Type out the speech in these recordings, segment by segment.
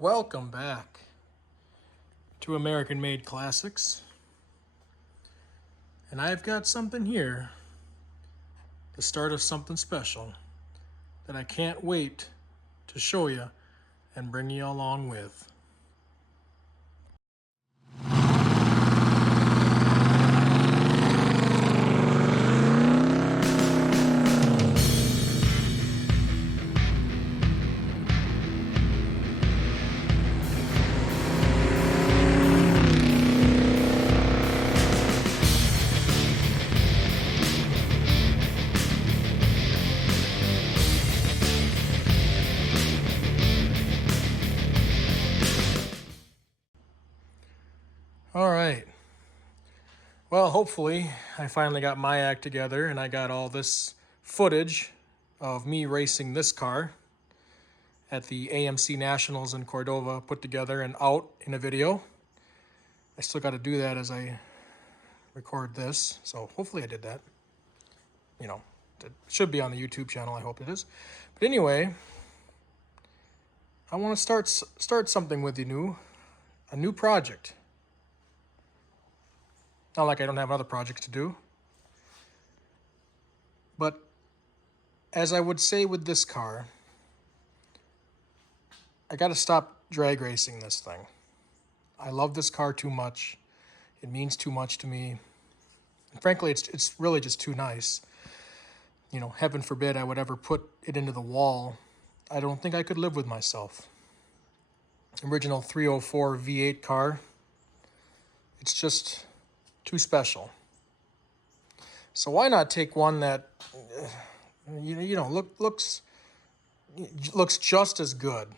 Welcome back to American Made Classics. And I've got something here, the start of something special that I can't wait to show you and bring you along with. All right. Well, hopefully I finally got my act together and I got all this footage of me racing this car at the AMC Nationals in Cordova put together and out in a video. I still got to do that as I record this, so hopefully I did that. You know, it should be on the YouTube channel. I hope it is. But anyway, I want to start something with you a new project. Not like I don't have other projects to do. But as I would say with this car, I got to stop drag racing this thing. I love this car too much. It means too much to me. And frankly, it's really just too nice. You know, heaven forbid I would ever put it into the wall. I don't think I could live with myself. Original 304 V8 car. It's just too special. So why not take one that looks just as good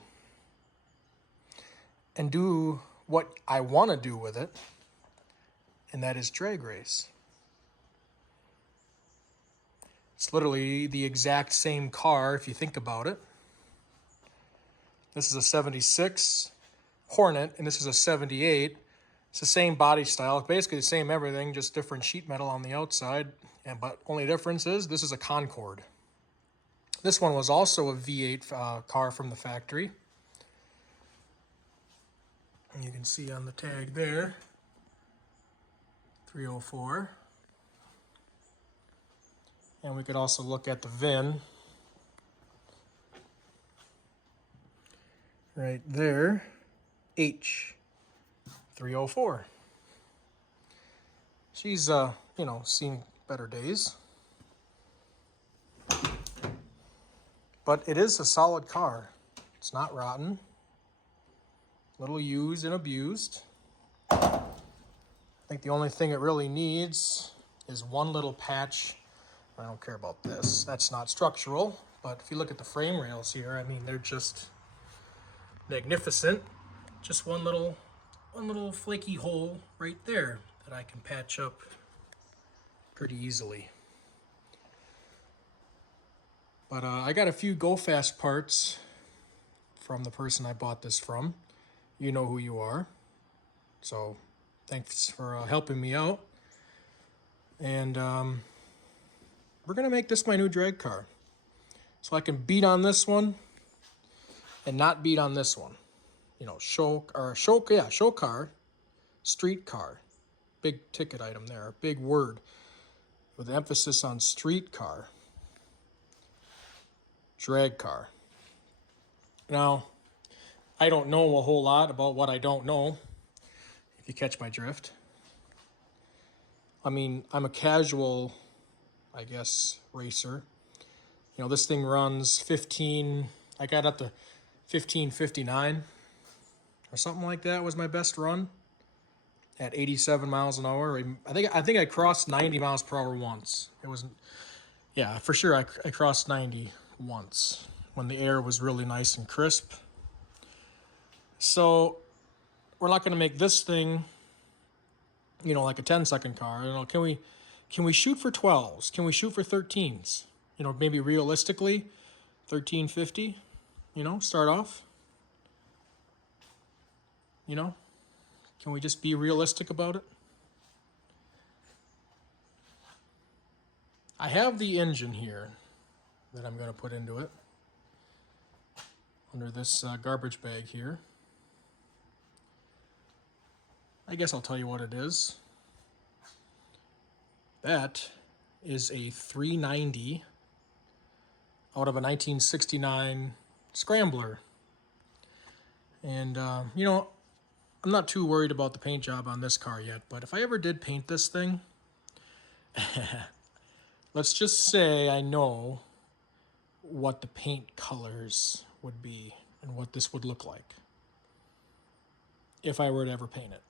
and do what I want to do with it, and that is drag race. It's literally the exact same car if you think about it. This is a 76 Hornet and this is a 78. It's the same body style, basically the same everything, just different sheet metal on the outside. But only difference is this is a Concorde. This one was also a V8 car from the factory. And you can see on the tag there, 304. And we could also look at the VIN. Right there, H304. She's, seen better days. But it is a solid car. It's not rotten. A little used and abused. I think the only thing it really needs is one little patch. I don't care about this. That's not structural. But if you look at the frame rails here, I mean, they're just magnificent. Just one little flaky hole right there that I can patch up pretty easily. But I got a few Go Fast parts from the person I bought this from. You know who you are. So thanks for helping me out. And we're going to make this my new drag car. So I can beat on this one and not beat on this one. You know, show car, street car. Big ticket item there, big word with emphasis on street car. Drag car. Now, I don't know a whole lot about what I don't know, if you catch my drift. I mean, I'm a casual, I guess, racer. You know, this thing runs 15, I got up to 1559 or something like that was my best run at 87 miles an hour. I think I crossed 90 miles per hour once. It wasn't, yeah, for sure I crossed 90 once when the air was really nice and crisp. So we're not going to make this thing, you know, like a 10-second car. You know, can we shoot for 12s? Can we shoot for 13s? You know, maybe realistically 1350, you know, start off. You know, can we just be realistic about it? I have the engine here that I'm going to put into it under this garbage bag here. I guess I'll tell you what it is. That is a 390 out of a 1969 Scrambler. And, you know, I'm not too worried about the paint job on this car yet, but if I ever did paint this thing, let's just say I know what the paint colors would be and what this would look like if I were to ever paint it.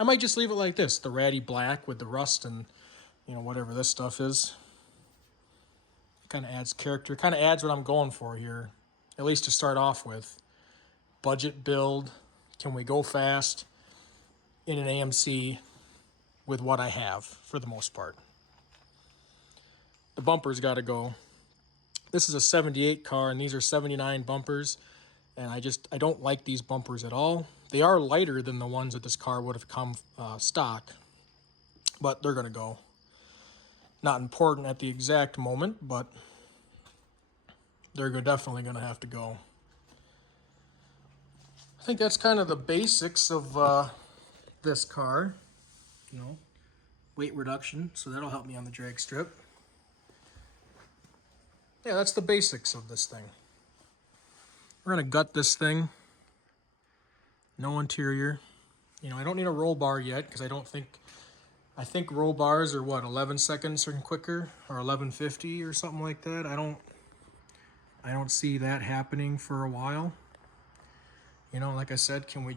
I might just leave it like this, the ratty black with the rust and, you know, whatever this stuff is. It kind of adds character, kind of adds what I'm going for here, at least to start off with. Budget build, can we go fast in an AMC with what I have for the most part. The bumper's got to go. This is a 78 car and these are 79 bumpers, and I don't like these bumpers at all. They are lighter than the ones that this car would have come stock, but they're going to go. Not important at the exact moment, but they're definitely going to have to go. I think that's kind of the basics of this car. You know, weight reduction, so that'll help me on the drag strip. Yeah, that's the basics of this thing. We're gonna gut this thing. No interior. You know, I don't need a roll bar yet because I think roll bars are what, 11 seconds or quicker, or 11:50 or something like that. I don't see that happening for a while. You know, like I said, can we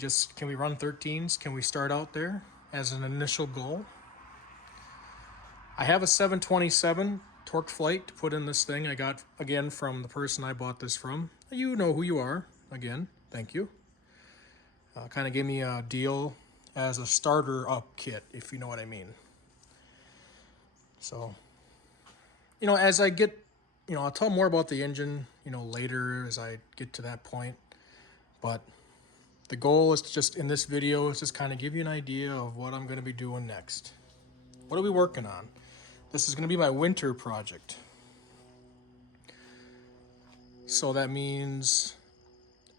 run 13s? Can we start out there as an initial goal? I have a 727 torque flight to put in this thing. I got, again, from the person I bought this from. You know who you are. Again, thank you. Kind of gave me a deal as a starter up kit, if you know what I mean. So, you know, as I get, you know, I'll tell more about the engine, you know, later as I get to that point. But the goal is to just, in this video, is just kind of give you an idea of what I'm going to be doing next. What are we working on? This is going to be my winter project. So that means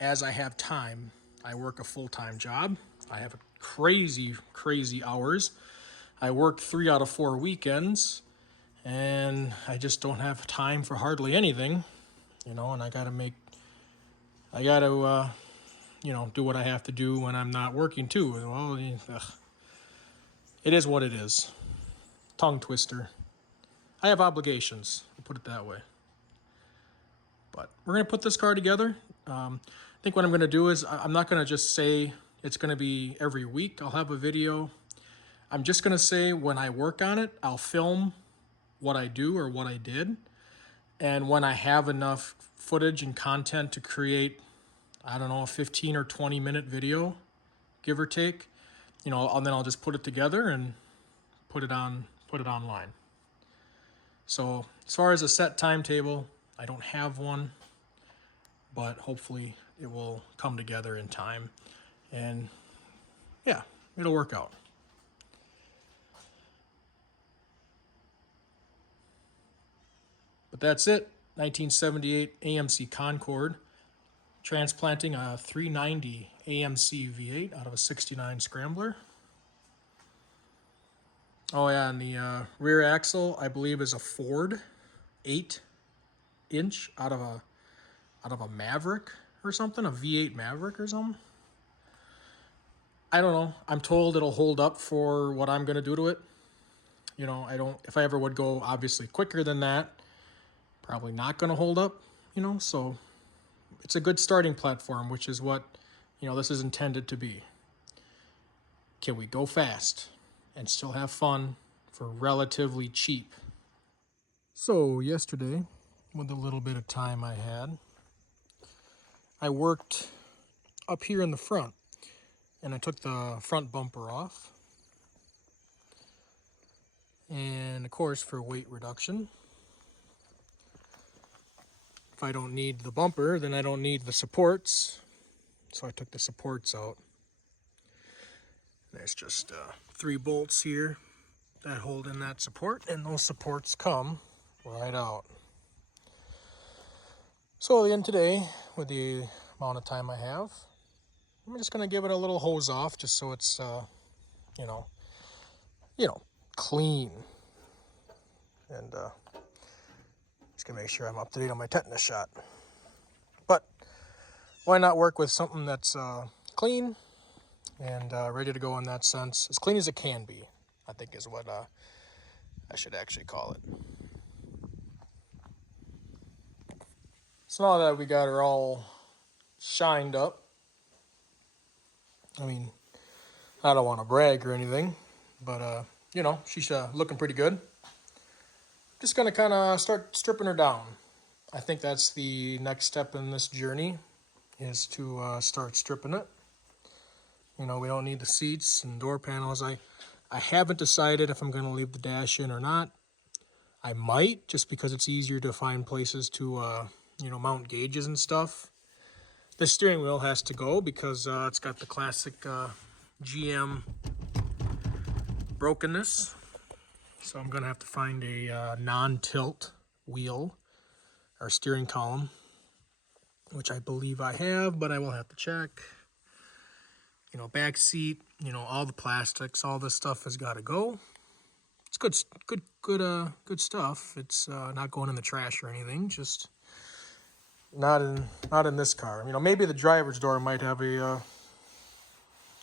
as I have time, I work a full-time job. I have crazy, crazy hours. I work 3 out of 4 weekends, and I just don't have time for hardly anything, you know, and I got to, you know, do what I have to do when I'm not working too. Well, it is what it is. Tongue twister. I have obligations, I'll put it that way. But we're going to put this car together. I think what I'm going to do is I'm not going to just say it's going to be every week. I'll have a video. I'm just going to say when I work on it, I'll film what I do or what I did. And when I have enough footage and content to create, I don't know, a 15 or 20 minute video, give or take, you know, and then I'll just put it together and put it online. So as far as a set timetable, I don't have one, but hopefully it will come together in time, and yeah, it'll work out. But that's it. 1978 AMC Concorde, transplanting a 390 AMC V8 out of a 69 Scrambler. Oh yeah, and the rear axle, I believe, is a Ford 8-inch out of a Maverick or something, a V8 Maverick or something. I don't know. I'm told it'll hold up for what I'm gonna do to it. You know, if I ever would go obviously quicker than that, probably not gonna hold up, you know, so it's a good starting platform, which is what, you know, this is intended to be. Can we go fast and still have fun for relatively cheap? So yesterday, with the little bit of time I had, I worked up here in the front, and I took the front bumper off. And of course, for weight reduction, if I don't need the bumper, then I don't need the supports. So I took the supports out. There's just 3 bolts here that hold in that support, and those supports come right out. So at the end today, with the amount of time I have, I'm just going to give it a little hose off just so it's you know, you know, clean. And just gonna make sure I'm up to date on my tetanus shot. But why not work with something that's clean and ready to go in that sense? As clean as it can be, I think is what I should actually call it. So now that we got her all shined up, I mean, I don't want to brag or anything, but you know, she's looking pretty good. Just gonna kind of start stripping her down. I think that's the next step in this journey, is to start stripping it. You know, we don't need the seats and door panels. I haven't decided if I'm gonna leave the dash in or not. I might, just because it's easier to find places to you know, mount gauges and stuff. The steering wheel has to go because it's got the classic GM brokenness. So I'm gonna have to find a non-tilt wheel or steering column, which I believe I have, but I will have to check. You know, back seat, you know, all the plastics, all this stuff has got to go. It's good stuff. It's not going in the trash or anything. Just not in this car. You know, maybe the driver's door might have a.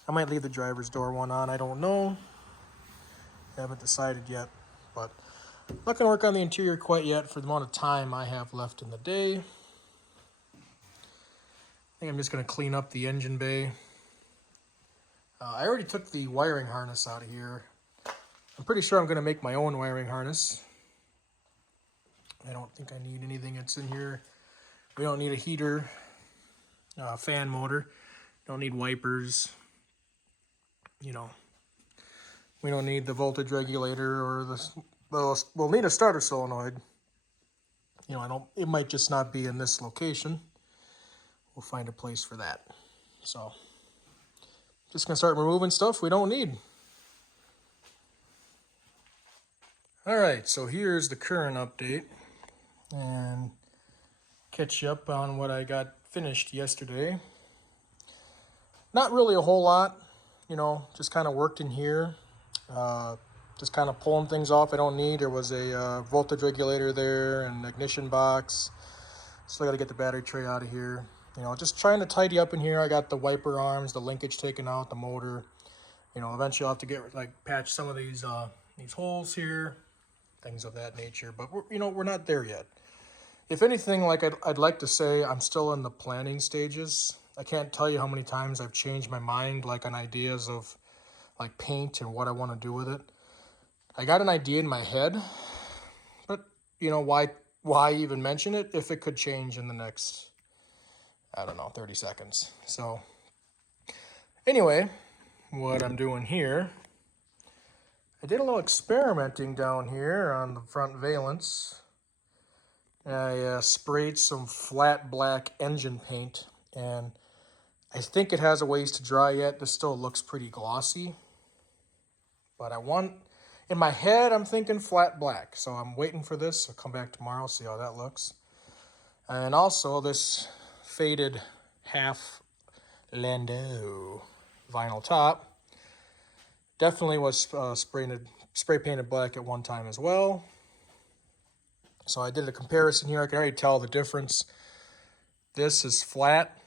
I might leave the driver's door one on. I don't know. Haven't decided yet, but not gonna work on the interior quite yet for the amount of time I have left in the day. I think I'm just gonna clean up the engine bay. I already took the wiring harness out of here. I'm pretty sure I'm gonna make my own wiring harness. I don't think I need anything that's in here. We don't need a heater, fan motor. Don't need wipers. You know, we don't need the voltage regulator or we'll need a starter solenoid. You know, it might just not be in this location. We'll find a place for that. So, just gonna start removing stuff we don't need. All right, so here's the current update and catch you up on what I got finished yesterday. Not really a whole lot, you know, just kind of worked in here. Just kind of pulling things off I don't need. There was a voltage regulator there and ignition box. Still got to get the battery tray out of here. You know, just trying to tidy up in here. I got the wiper arms, the linkage taken out, the motor. You know, eventually I'll have to get patch some of these holes here, things of that nature. But we're not there yet. If anything, like I'd like to say, I'm still in the planning stages. I can't tell you how many times I've changed my mind, like on ideas of like paint and what I want to do with it. I got an idea in my head, but you know, why even mention it if it could change in the next, I don't know, 30 seconds. So anyway, what I'm doing here, I did a little experimenting down here on the front valence. I sprayed some flat black engine paint, and I think it has a ways to dry yet. This still looks pretty glossy, but in my head, I'm thinking flat black. So I'm waiting for this. I'll come back tomorrow, see how that looks. And also this faded half Lando vinyl top definitely was spray painted black at one time as well. So I did a comparison here. I can already tell the difference. This is flat.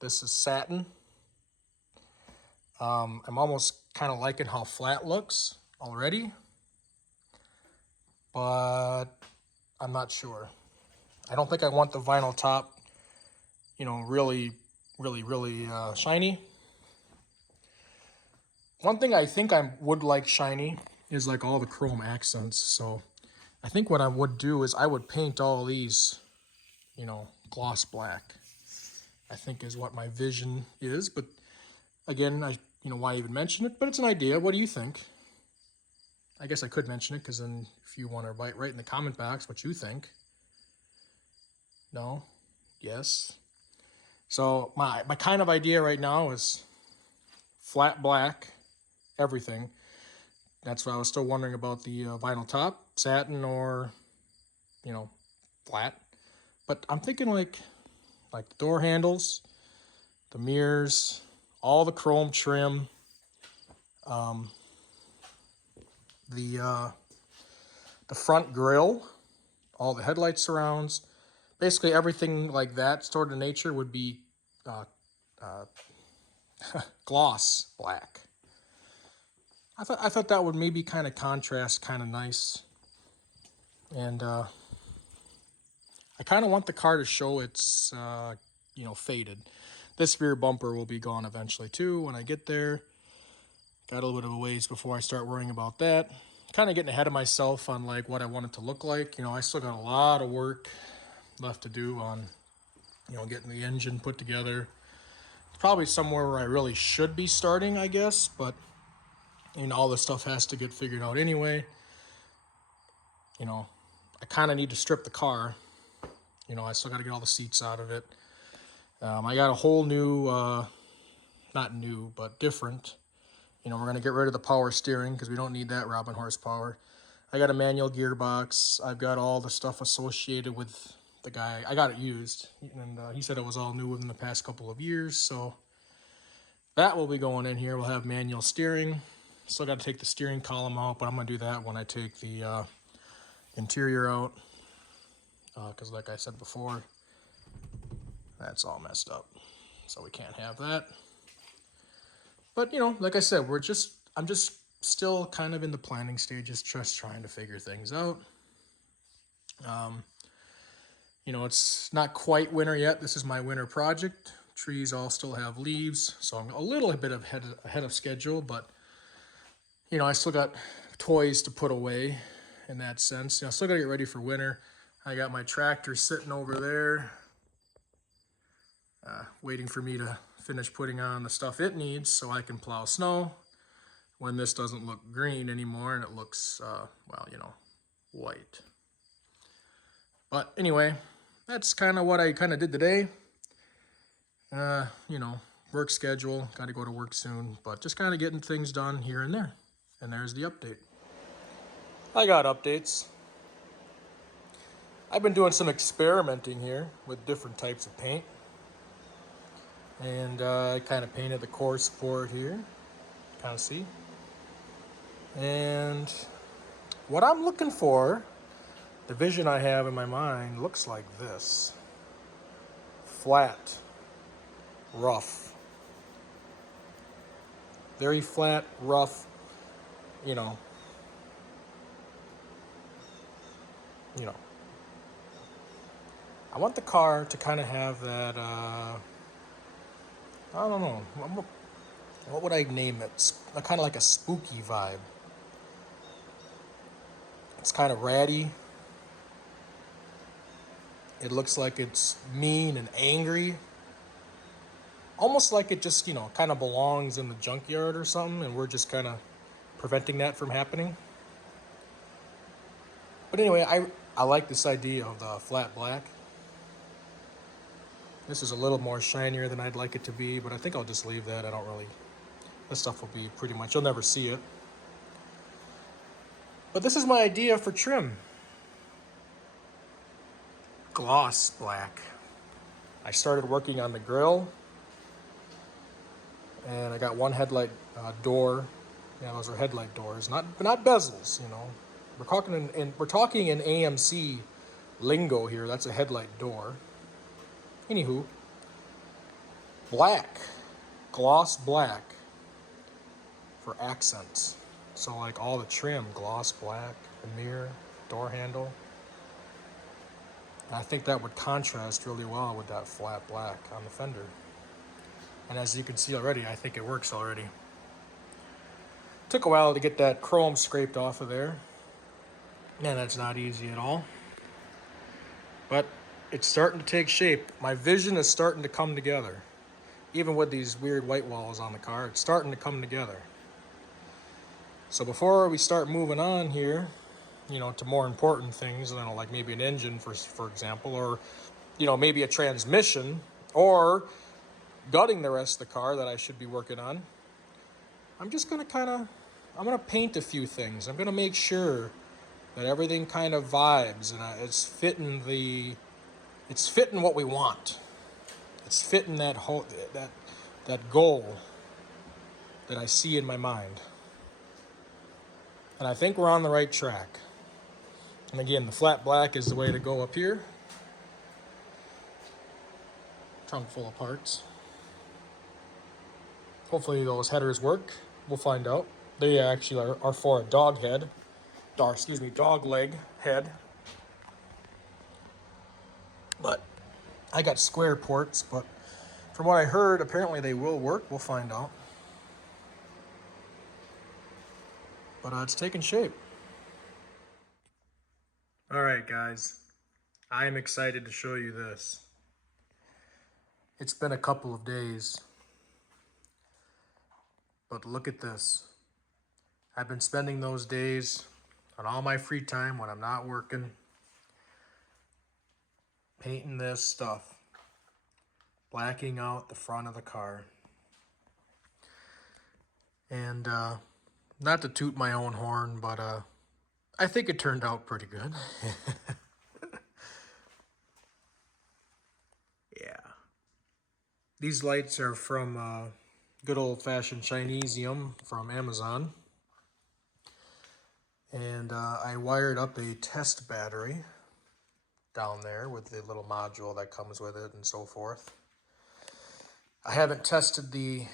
This is satin. I'm almost kind of liking how flat looks already, but I'm not sure. I don't think I want the vinyl top, you know, really shiny. One thing I think I would like shiny is like all the chrome accents. So I think what I would do is I would paint all these, you know, gloss black. I think is what my vision is. But again, why even mention it? But it's an idea. What do you think? I guess I could mention it because then if you want to write in the comment box what you think. No? Yes? So my kind of idea right now is flat black, everything. That's why I was still wondering about the vinyl top, satin or, you know, flat. But I'm thinking like the door handles, the mirrors, all the chrome trim, The front grille, all the headlight surrounds, basically everything like that stored in nature would be gloss black. I thought that would maybe kind of contrast kind of nice. And I kind of want the car to show it's faded. This rear bumper will be gone eventually too when I get there. Got a little bit of a ways before I start worrying about that. Kind of getting ahead of myself on like what I want it to look like. I still got a lot of work left to do on getting the engine put together. It's probably somewhere where I really should be starting, I guess, but all this stuff has to get figured out anyway. I kind of need to strip the car. I still got to get all the seats out of it. I got a whole new, not new, but different. We're going to get rid of the power steering because we don't need that robbing horsepower. I got a manual gearbox. I've got all the stuff associated with the guy. I got it used, and he said it was all new within the past couple of years. So that will be going in here. We'll have manual steering. Still got to take the steering column out, but I'm going to do that when I take the interior out. Because like I said before, that's all messed up. So we can't have that. But, like I said, I'm just still kind of in the planning stages, just trying to figure things out. It's not quite winter yet. This is my winter project. Trees all still have leaves, so I'm a little bit ahead of schedule, but, I still got toys to put away in that sense. I still got to get ready for winter. I got my tractor sitting over there, waiting for me to finish putting on the stuff it needs so I can plow snow when this doesn't look green anymore and it looks, white. But anyway, that's kind of what I kind of did today. Work schedule, got to go to work soon, but just kind of getting things done here and there. And there's the update. I got updates. I've been doing some experimenting here with different types of paint. And I kind of painted the core support here, kind of see. And what I'm looking for, the vision I have in my mind looks like this. Flat, rough. Very flat, rough, I want the car to kind of have that, I don't know. What would I name it? Kind of like a spooky vibe. It's kind of ratty. It looks like it's mean and angry. Almost like it just, kind of belongs in the junkyard or something, and we're just kind of preventing that from happening. But anyway, I like this idea of the flat black. This is a little more shinier than I'd like it to be, but I think I'll just leave that. This stuff will be pretty much, you'll never see it. But this is my idea for trim. Gloss black. I started working on the grille, and I got one headlight door. Yeah, those are headlight doors, not bezels. We're talking in AMC lingo here. That's a headlight door. Anywho, black, gloss black for accents. So like all the trim, gloss black, the mirror, door handle. And I think that would contrast really well with that flat black on the fender. And as you can see already, I think it works already. Took a while to get that chrome scraped off of there. And that's not easy at all. But it's starting to take shape. My vision is starting to come together. Even with these weird white walls on the car, it's starting to come together. So before we start moving on here, to more important things, like maybe an engine, for example, or, maybe a transmission, or gutting the rest of the car that I should be working on, I'm just going to I'm going to paint a few things. I'm going to make sure that everything kind of vibes and it's fitting what we want. It's fitting that goal that I see in my mind. And I think we're on the right track. And again, the flat black is the way to go up here. Trunk full of parts. Hopefully those headers work. We'll find out. They actually are for a dog head. Dog leg head. But I got square ports, but from what I heard, apparently they will work. We'll find out. But it's taking shape. All right, guys. I am excited to show you this. It's been a couple of days, but look at this. I've been spending those days on all my free time when I'm not working, painting this stuff, blacking out the front of the car. And not to toot my own horn, but I think it turned out pretty good. Yeah. These lights are from good old-fashioned Chinesium from Amazon. And I wired up a test battery down there with the little module that comes with it and so forth. I haven't tested the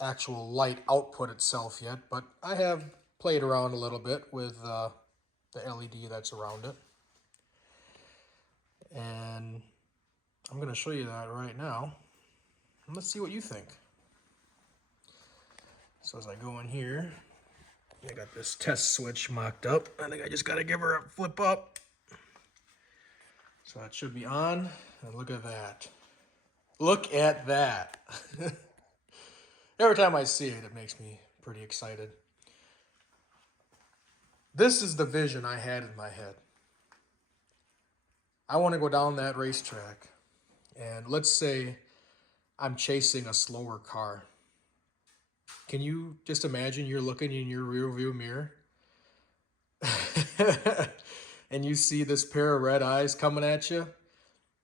actual light output itself yet, but I have played around a little bit with the LED that's around it. And I'm going to show you that right now. And let's see what you think. So as I go in here, I got this test switch mocked up. I think I just got to give her a flip up. So that should be on. And look at that. Look at that. Every time I see it, it makes me pretty excited. This is the vision I had in my head. I want to go down that racetrack, and let's say I'm chasing a slower car. Can you just imagine you're looking in your rear view mirror and you see this pair of red eyes coming at you,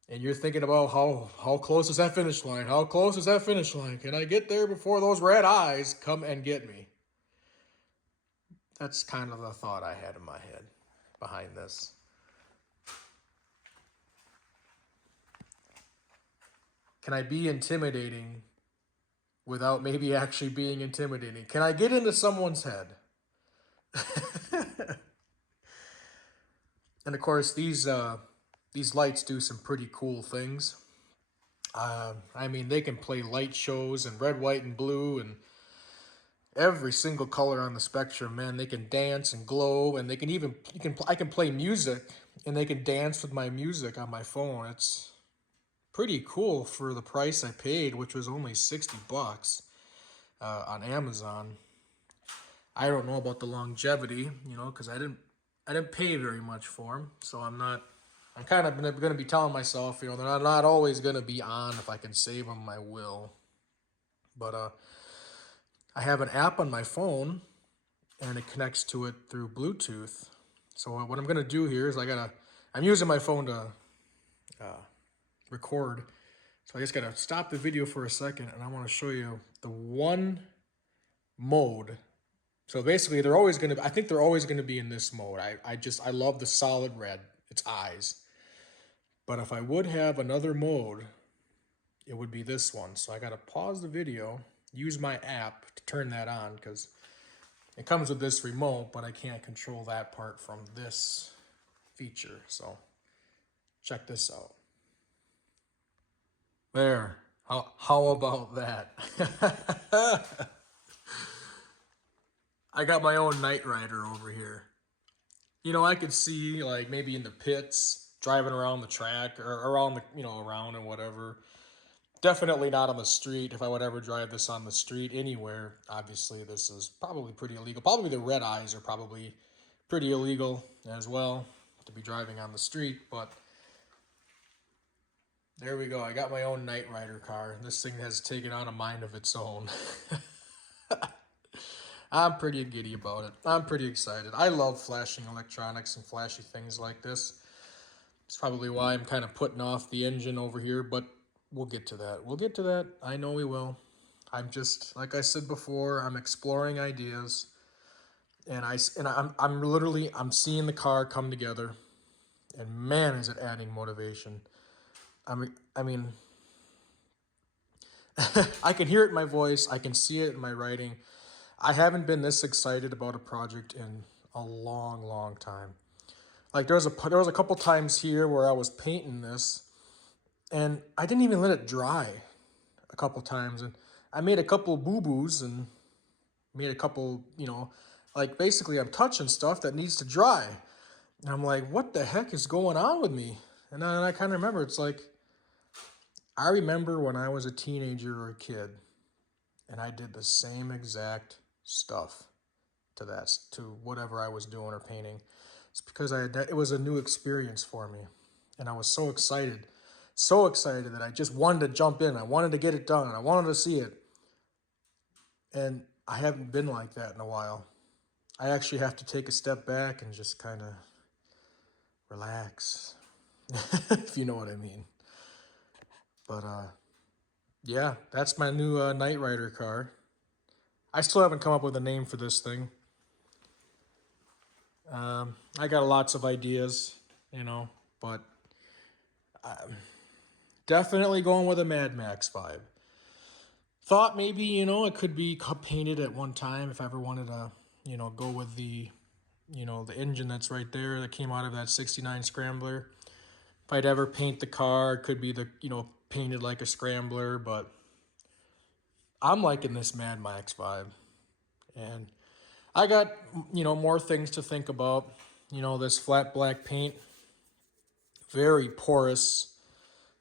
and you're thinking about how close is that finish line? How close is that finish line? Can I get there before those red eyes come and get me? That's kind of the thought I had in my head behind this. Can I be intimidating without maybe actually being intimidating? Can I get into someone's head? And of course, these lights do some pretty cool things. I mean, they can play light shows in red, white, and blue, and every single color on the spectrum. Man, they can dance and glow, and they can even I can play music, and they can dance with my music on my phone. It's pretty cool for the price I paid, which was only 60 bucks on Amazon. I don't know about the longevity, you know, because I didn't pay very much for them, so I'm kind of going to be telling myself, you know, they're not always going to be on. If I can save them, I will. But I have an app on my phone, and it connects to it through Bluetooth. So what I'm going to do here is I'm using my phone to record. So I just got to stop the video for a second, and I want to show you the one mode. So basically, I think they're always going to be in this mode. I love the solid red. It's eyes. But if I would have another mode, it would be this one. So I got to pause the video, use my app to turn that on, because it comes with this remote, but I can't control that part from this feature. So check this out. There. How about that? I got my own Knight Rider over here. You know, I could see, like, maybe in the pits, driving around the track, or around the, you know, around and whatever. Definitely not on the street. If I would ever drive this on the street anywhere, obviously this is probably pretty illegal. Probably the red eyes are probably pretty illegal as well to be driving on the street, but there we go. I got my own Knight Rider car. This thing has taken on a mind of its own. I'm pretty giddy about it. I'm pretty excited. I love flashing electronics and flashy things like this. It's probably why I'm kind of putting off the engine over here, but we'll get to that. We'll get to that. I know we will. I'm just, like I said before, I'm exploring ideas. And I'm seeing the car come together, and man, is it adding motivation. I mean, I can hear it in my voice. I can see it in my writing. I haven't been this excited about a project in a long, long time. Like there was a couple times here where I was painting this, and I didn't even let it dry a couple times, and I made a couple boo boos and made a couple, like basically I'm touching stuff that needs to dry. And I'm like, what the heck is going on with me? And then I kind of remember, it's like, I remember when I was a teenager or a kid, and I did the same exact stuff to whatever I was doing or painting. It's because it was a new experience for me, and I was so excited that I just wanted to jump in. I wanted to get it done. I wanted to see it, and I haven't been like that in a while. I actually have to take a step back and just kind of relax, if you know what I mean. But yeah, that's my new Knight Rider car. I still haven't come up with a name for this thing. I got lots of ideas, but definitely going with a Mad Max vibe. Thought maybe, it could be painted at one time if I ever wanted to, go with the engine that's right there that came out of that 69 Scrambler. If I'd ever paint the car, it could be painted like a Scrambler, but I'm liking this Mad Max vibe. And I got, more things to think about. This flat black paint, very porous.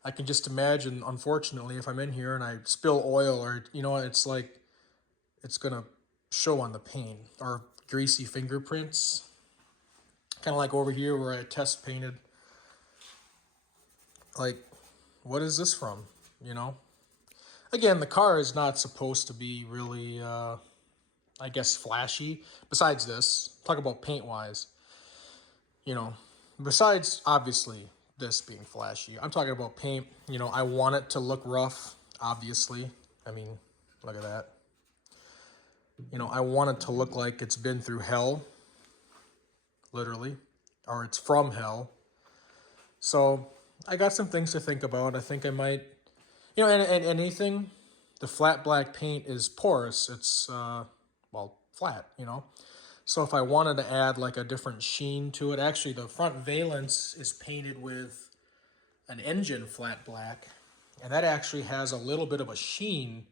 I can just imagine, unfortunately, if I'm in here and I spill oil or, it's like, it's going to show on the paint or greasy fingerprints. Kind of like over here where I test painted. Like, what is this from? Again, the car is not supposed to be really, I guess, flashy. Besides this, talk about paint wise, besides obviously this being flashy, I'm talking about paint. I want it to look rough, obviously. I mean, look at that. I want it to look like it's been through hell, literally, or it's from hell. So I got some things to think about. I think I might, and anything, the flat black paint is porous. It's, flat, So if I wanted to add like a different sheen to it, actually the front valence is painted with an engine flat black, and that actually has a little bit of a sheen,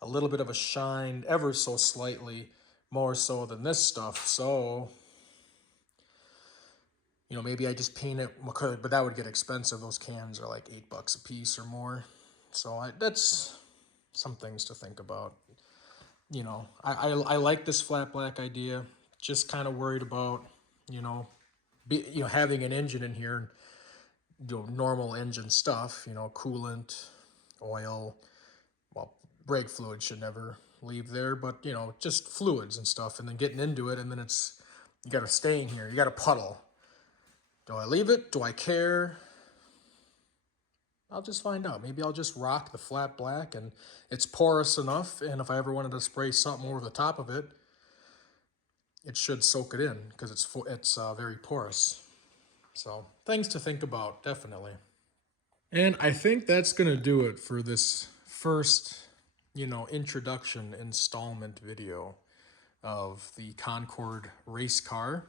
a little bit of a shine, ever so slightly more so than this stuff. So, maybe I just paint it, but that would get expensive. Those cans are like $8 a piece or more. So that's some things to think about. I like this flat black idea. Just kind of worried about, having an engine in here, normal engine stuff, coolant, oil. Well, brake fluid should never leave there, but just fluids and stuff, and then getting into it, and then you got to stay in here. You got to puddle. Do I leave it? Do I care? I'll just find out. Maybe I'll just rock the flat black, and it's porous enough, and if I ever wanted to spray something over the top of it, it should soak it in because it's very porous. So things to think about, definitely. And I think that's going to do it for this first, introduction installment video of the Concorde race car.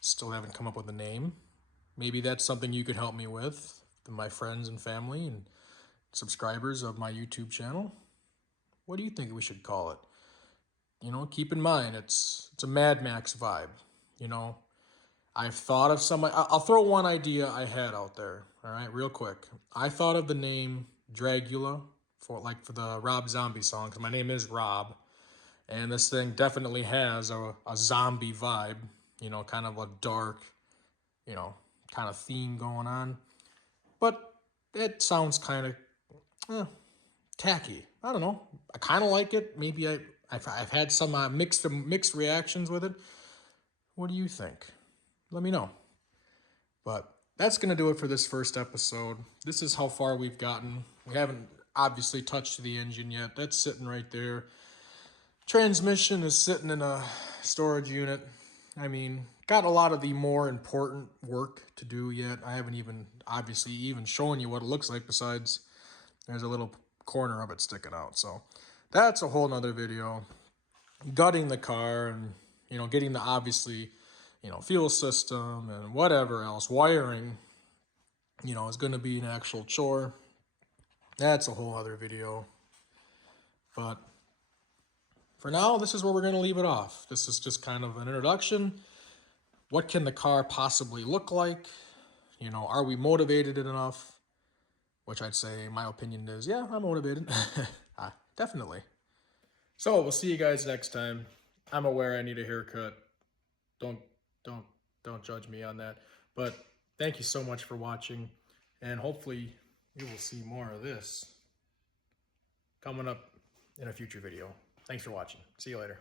Still haven't come up with a name. Maybe that's something you could help me with, my friends and family and subscribers of my YouTube channel. What do you think we should call it? Keep in mind, it's a Mad Max vibe. I've thought of some, I'll throw one idea I had out there. All right, real quick. I thought of the name Dragula for the Rob Zombie song, because my name is Rob. And this thing definitely has a zombie vibe, kind of a dark, kind of theme going on. But it sounds kind of tacky. I don't know. I kind of like it. Maybe I've had some mixed reactions with it. What do you think? Let me know. But that's going to do it for this first episode. This is how far we've gotten. We haven't obviously touched the engine yet. That's sitting right there. Transmission is sitting in a storage unit. I mean, got a lot of the more important work to do yet. I haven't even, obviously, even shown you what it looks like besides there's a little corner of it sticking out. So that's a whole nother video. Gutting the car and, you know, getting the, obviously, you know, fuel system and whatever else, wiring, you know, is going to be an actual chore. That's a whole other video. But for now, this is where we're going to leave it off. This is just kind of an introduction. What can the car possibly look like? You know, are we motivated enough? Which I'd say, my opinion is, yeah, I'm motivated. Definitely. So we'll see you guys next time. I'm aware I need a haircut. Don't judge me on that. But thank you so much for watching, and hopefully you will see more of this coming up in a future video. Thanks for watching. See you later.